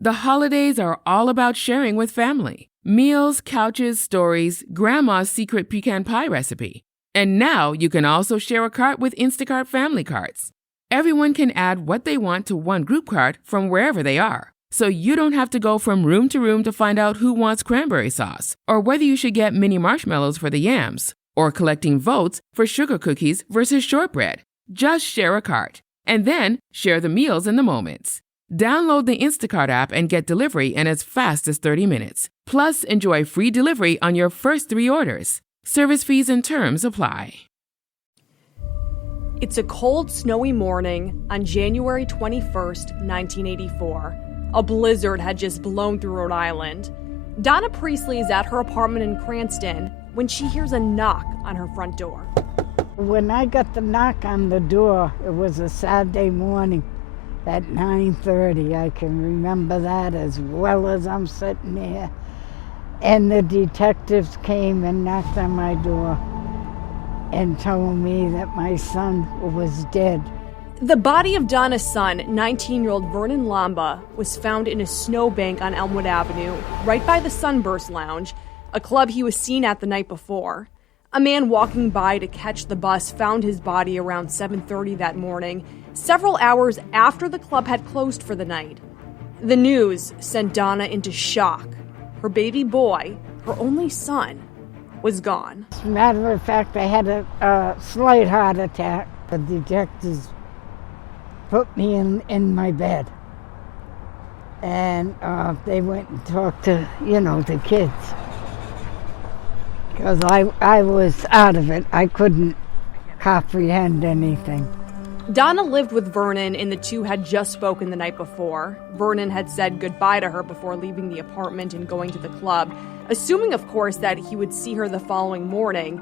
The holidays are all about sharing with family. Meals, couches, stories, Grandma's secret pecan pie recipe. And now you can also share a cart with Instacart family carts. Everyone can add what they want to one group cart from wherever they are. So you don't have to go from room to room to find out who wants cranberry sauce, or whether you should get mini marshmallows for the yams, or collecting votes for sugar cookies versus shortbread. Just share a cart, and then share the meals and the moments. Download the Instacart app and get delivery in as fast as 30 minutes. Plus, enjoy free delivery on your first 3 orders. Service fees and terms apply. It's a cold, snowy morning on January 21st, 1984. A blizzard had just blown through Rhode Island. Donna Priestley is at her apartment in Cranston when she hears a knock on her front door. When I got the knock on the door, it was a Saturday morning at 9:30. I can remember that as well as I'm sitting there. And the detectives came and knocked on my door and told me that my son was dead. The body of Donna's son, 19-year-old Vernon Lomba, was found in a snowbank on Elmwood Avenue, right by the Sunburst Lounge, a club he was seen at the night before. A man walking by to catch the bus found his body around 7:30 that morning, several hours after the club had closed for the night. The news sent Donna into shock. Her baby boy, her only son, was gone. As a matter of fact, I had a slight heart attack. The detectives put me in my bed. And they went and talked to, the kids. Because I was out of it. I couldn't comprehend anything. Donna lived with Vernon, and the two had just spoken the night before. Vernon had said goodbye to her before leaving the apartment and going to the club, assuming, of course, that he would see her the following morning.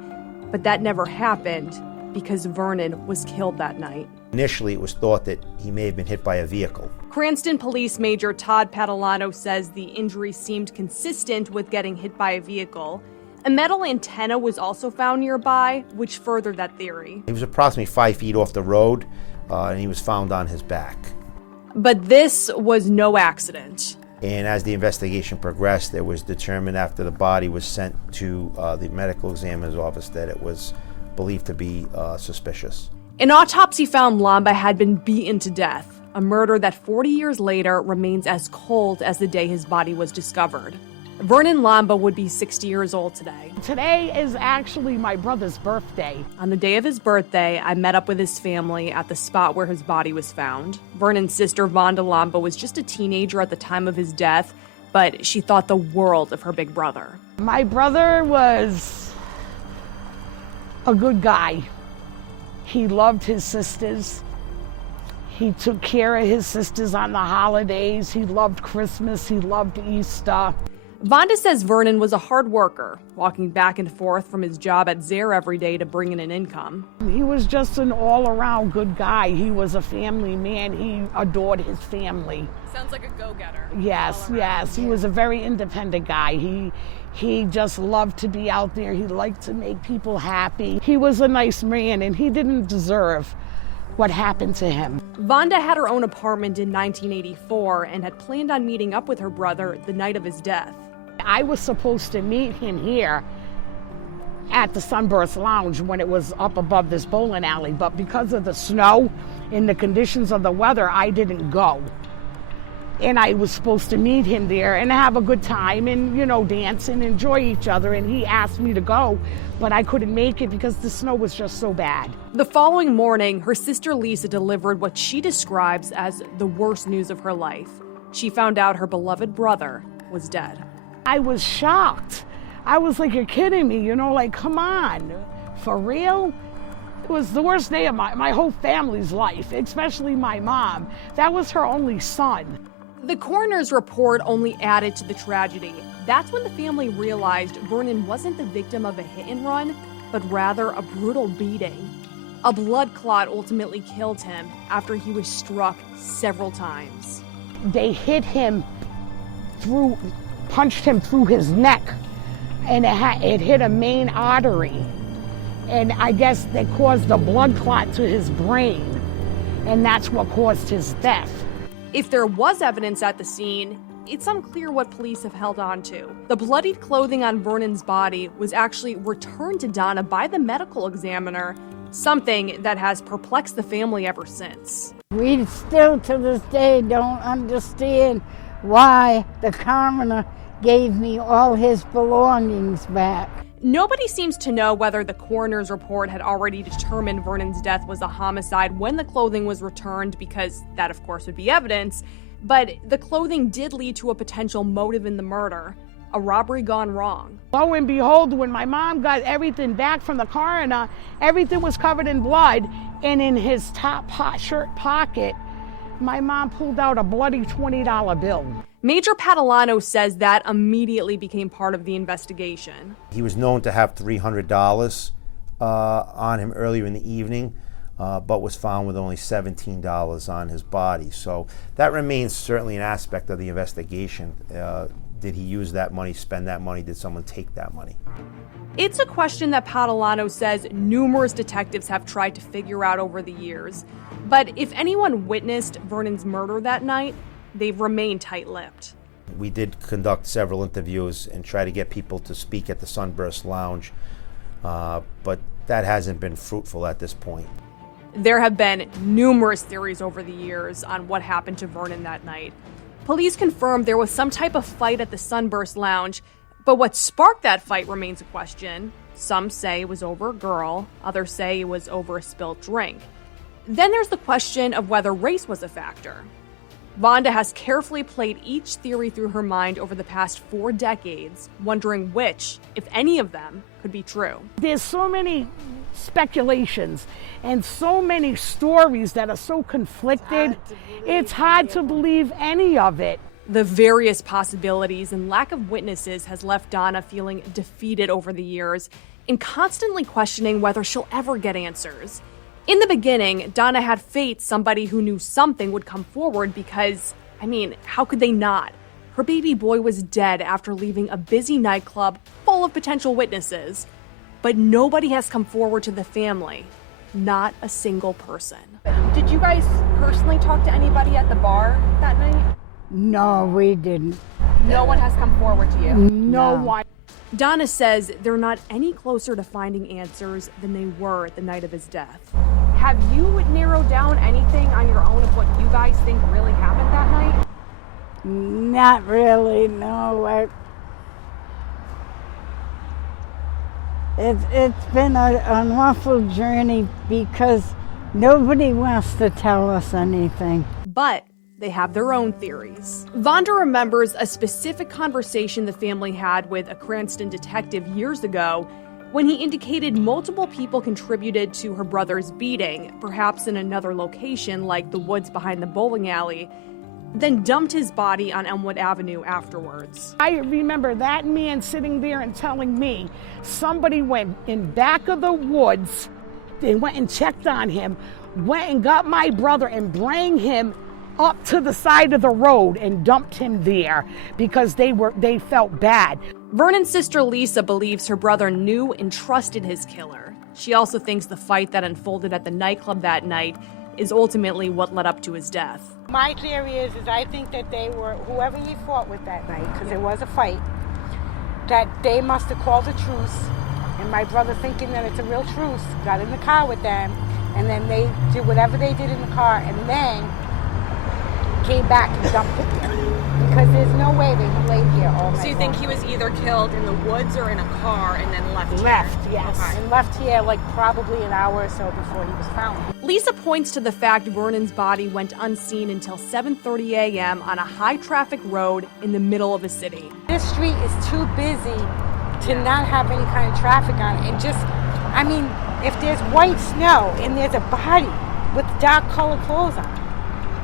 But that never happened because Vernon was killed that night. Initially, it was thought that he may have been hit by a vehicle. Cranston Police Major Todd Padalano says the injury seemed consistent with getting hit by a vehicle. A metal antenna was also found nearby, which furthered that theory. He was approximately 5 feet off the road, and he was found on his back. But this was no accident. And as the investigation progressed, it was determined after the body was sent to the medical examiner's office that it was believed to be suspicious. An autopsy found Lomba had been beaten to death, a murder that 40 years later remains as cold as the day his body was discovered. Vernon Lomba would be 60 years old today. Today is actually my brother's birthday. On the day of his birthday, I met up with his family at the spot where his body was found. Vernon's sister, Vonda Lomba, was just a teenager at the time of his death, but she thought the world of her big brother. My brother was a good guy. He loved his sisters. He took care of his sisters on the holidays. He loved Christmas. He loved Easter. Vonda says Vernon was a hard worker, walking back and forth from his job at WJAR every day to bring in an income. He was just an all-around good guy. He was a family man. He adored his family. Sounds like a go-getter. Yes. He was a very independent guy. He just loved to be out there. He liked to make people happy. He was a nice man, and he didn't deserve what happened to him. Vonda had her own apartment in 1984 and had planned on meeting up with her brother the night of his death. I was supposed to meet him here at the Sunburst Lounge when it was up above this bowling alley, but because of the snow and the conditions of the weather, I didn't go. And I was supposed to meet him there and have a good time and, dance and enjoy each other. And he asked me to go, but I couldn't make it because the snow was just so bad. The following morning, her sister Lisa delivered what she describes as the worst news of her life. She found out her beloved brother was dead. I was shocked. I was like, you're kidding me, come on, for real? It was the worst day of my whole family's life, especially my mom. That was her only son. The coroner's report only added to the tragedy. That's when the family realized Vernon wasn't the victim of a hit and run, but rather a brutal beating. A blood clot ultimately killed him after he was struck several times. They hit him punched him through his neck, and it hit a main artery. And I guess they caused a blood clot to his brain, and that's what caused his death. If there was evidence at the scene, it's unclear what police have held on to. The bloodied clothing on Vernon's body was actually returned to Donna by the medical examiner, something that has perplexed the family ever since. We still to this day don't understand why the coroner gave me all his belongings back. Nobody seems to know whether the coroner's report had already determined Vernon's death was a homicide when the clothing was returned, because that, of course, would be evidence. But the clothing did lead to a potential motive in the murder, a robbery gone wrong. Lo and behold, when my mom got everything back from the coroner, everything was covered in blood, and in his top shirt pocket, my mom pulled out a bloody $20 bill. Major Padalano says that immediately became part of the investigation. He was known to have $300 on him earlier in the evening, but was found with only $17 on his body. So that remains certainly an aspect of the investigation. Did he use that money, spend that money? Did someone take that money? It's a question that Padalano says numerous detectives have tried to figure out over the years. But if anyone witnessed Vernon's murder that night, they've remained tight-lipped. We did conduct several interviews and try to get people to speak at the Sunburst Lounge, but that hasn't been fruitful at this point. There have been numerous theories over the years on what happened to Vernon that night. Police confirmed there was some type of fight at the Sunburst Lounge, but what sparked that fight remains a question. Some say it was over a girl, others say it was over a spilled drink. Then there's the question of whether race was a factor. Vonda has carefully played each theory through her mind over the past 4 decades, wondering which, if any of them, could be true. There's so many speculations and so many stories that are so conflicted, it's hard to believe any of it. The various possibilities and lack of witnesses has left Donna feeling defeated over the years and constantly questioning whether she'll ever get answers. In the beginning, Donna had faith somebody who knew something would come forward because, how could they not? Her baby boy was dead after leaving a busy nightclub full of potential witnesses. But nobody has come forward to the family. Not a single person. Did you guys personally talk to anybody at the bar that night? No, we didn't. No one has come forward to you? No one. Donna says they're not any closer to finding answers than they were the night of his death. Have you narrowed down anything on your own of what you guys think really happened that night? Not really, no. It's been an awful journey because nobody wants to tell us anything. But they have their own theories. Vonda remembers a specific conversation the family had with a Cranston detective years ago when he indicated multiple people contributed to her brother's beating, perhaps in another location like the woods behind the bowling alley, then dumped his body on Elmwood Avenue afterwards. I remember that man sitting there and telling me somebody went in back of the woods, they went and checked on him, went and got my brother and bring him up to the side of the road and dumped him there because they felt bad. Vernon's sister Lisa believes her brother knew and trusted his killer. She also thinks the fight that unfolded at the nightclub that night is ultimately what led up to his death. My theory is I think that they were, whoever he fought with that night, because it was a fight, that they must have called a truce, and my brother, thinking that it's a real truce, got in the car with them, and then they did whatever they did in the car, and then came back and dumped him there. Because there's no way that he laid here all night. So you think he was either killed in the woods or in a car and then left here? Left, yes. Okay. And left here probably an hour or so before he was found. Lisa points to the fact Vernon's body went unseen until 7:30 a.m. on a high-traffic road in the middle of a city. This street is too busy to not have any kind of traffic on it. And just, if there's white snow and there's a body with dark colored clothes on,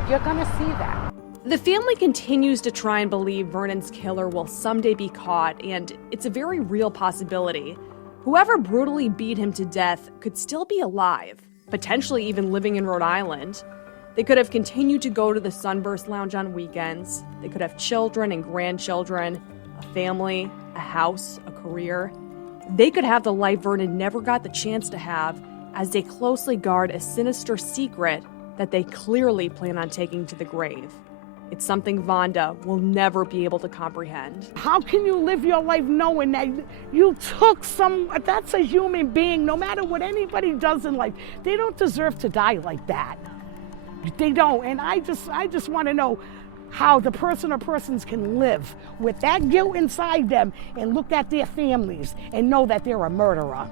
you're gonna see that. The family continues to try and believe Vernon's killer will someday be caught, and it's a very real possibility. Whoever brutally beat him to death could still be alive, potentially even living in Rhode Island. They could have continued to go to the Sunburst Lounge on weekends. They could have children and grandchildren, a family, a house, a career. They could have the life Vernon never got the chance to have as they closely guard a sinister secret that they clearly plan on taking to the grave. It's something Vonda will never be able to comprehend. How can you live your life knowing that you took that's a human being, no matter what anybody does in life. They don't deserve to die like that. They don't. And I just want to know how the person or persons can live with that guilt inside them and look at their families and know that they're a murderer.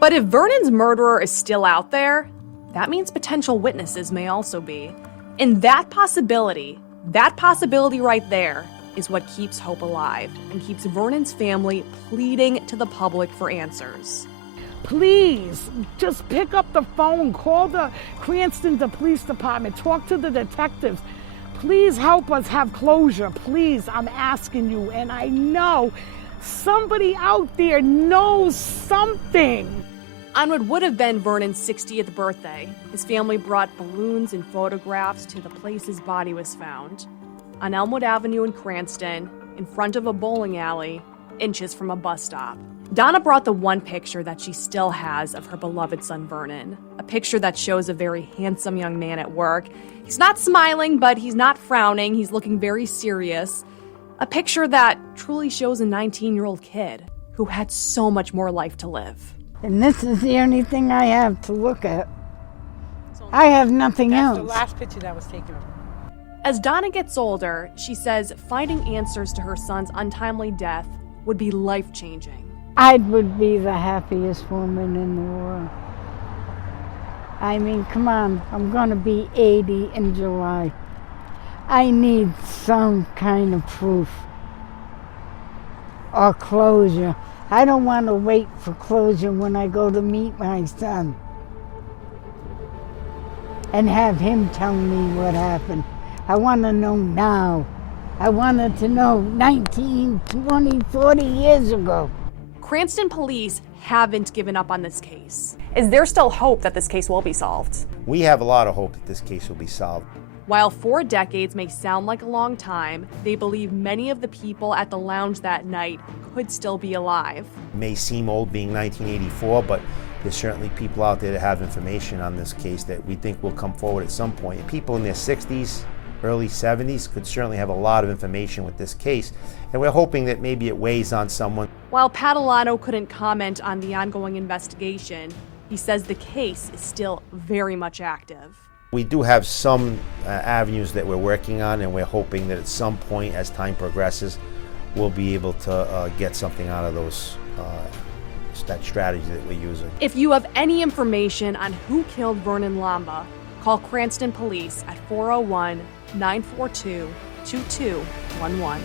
But if Vernon's murderer is still out there, that means potential witnesses may also be. And that possibility right there is what keeps hope alive and keeps Vernon's family pleading to the public for answers. Please, just pick up the phone, call the Cranston Police Department, talk to the detectives. Please help us have closure. Please, I'm asking you. And I know somebody out there knows something. On what would have been Vernon's 60th birthday, his family brought balloons and photographs to the place his body was found. On Elmwood Avenue in Cranston, in front of a bowling alley, inches from a bus stop. Donna brought the one picture that she still has of her beloved son Vernon, a picture that shows a very handsome young man at work. He's not smiling, but he's not frowning. He's looking very serious. A picture that truly shows a 19-year-old kid who had so much more life to live. And this is the only thing I have to look at. I have nothing else. That's the last picture that was taken of her. As Donna gets older, she says finding answers to her son's untimely death would be life-changing. I would be the happiest woman in the world. I mean, come on, I'm going to be 80 in July. I need some kind of proof or closure. I don't want to wait for closure when I go to meet my son and have him tell me what happened. I want to know now. I wanted to know 19, 20, 40 years ago. Cranston police haven't given up on this case. Is there still hope that this case will be solved? We have a lot of hope that this case will be solved. While 4 decades may sound like a long time, they believe many of the people at the lounge that night could still be alive. It may seem old being 1984, but there's certainly people out there that have information on this case that we think will come forward at some point. People in their 60s, early 70s could certainly have a lot of information with this case, and we're hoping that maybe it weighs on someone. While Padalano couldn't comment on the ongoing investigation, he says the case is still very much active. We do have some avenues that we're working on, and we're hoping that at some point as time progresses, we'll be able to get something out of those, that strategy that we're using. If you have any information on who killed Vernon Lomba, call Cranston Police at 401-942-2211.